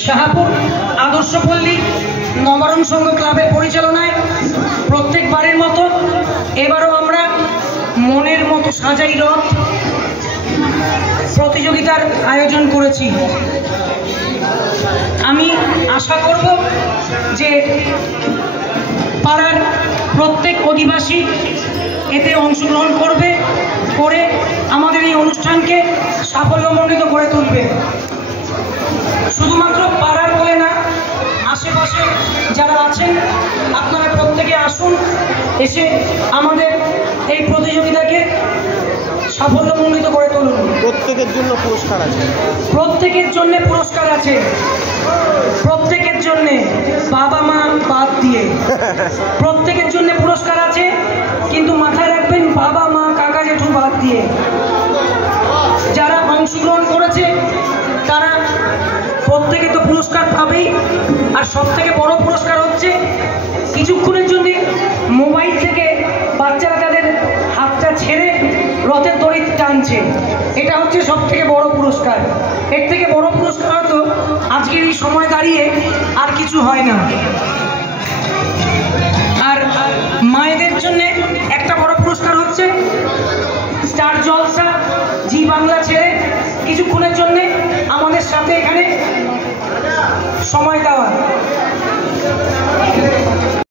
শাহপুর আদর্শপল্লী নবারণ সংঘ ক্লাবের পরিচালনায় প্রত্যেকবারের মতো এবারও আমরা মনের মতো সাজাই রথ প্রতিযোগিতার আয়োজন করেছি। আমি আশা করব যে পাড়ার প্রত্যেক অধিবাসী এতে অংশগ্রহণ করে আমাদের এই অনুষ্ঠানকে সাফল্যমণ্ডিত করে তুলবে। শুধুমাত্র পাড়ার বলে না, আশেপাশে যারা আছেন আপনারা প্রত্যেকে আসুন, এসে আমাদের এই প্রতিযোগিতাকে সাফল্যমণ্ডিত করে তুলুন। প্রত্যেকের জন্য পুরস্কার আছে, প্রত্যেকের জন্য পুরস্কার আছে, প্রত্যেকের জন্য, বাবা মা বাদ দিয়ে প্রত্যেকের জন্য পুরস্কার আছে। কিন্তু মাথায় রাখবেন, বাবা মা কাকা জেঠু বাদ দিয়ে যারা অংশগ্রহণ করেছে তারা প্রত্যেকে তো পুরস্কার পাবেই। আর সব থেকে বড় পুরস্কার হচ্ছে কিছুক্ষণের জন্য মোবাইল থেকে বাচ্চারা তাদের হাতটা ছেড়ে রথের দড়ি টানছে, এটা হচ্ছে সব থেকে বড় পুরস্কার। এর থেকে বড় পুরস্কার হয়তো আজকের এই সময় দাঁড়িয়ে আর কিছু হয় না। আর মায়েদের জন্য একটা বড় পুরস্কার হচ্ছে স্টার জলসা জি বাংলা ছেড়ে কিছুক্ষণের জন্য আমাদের সাথে এখানে সময় দেওয়া।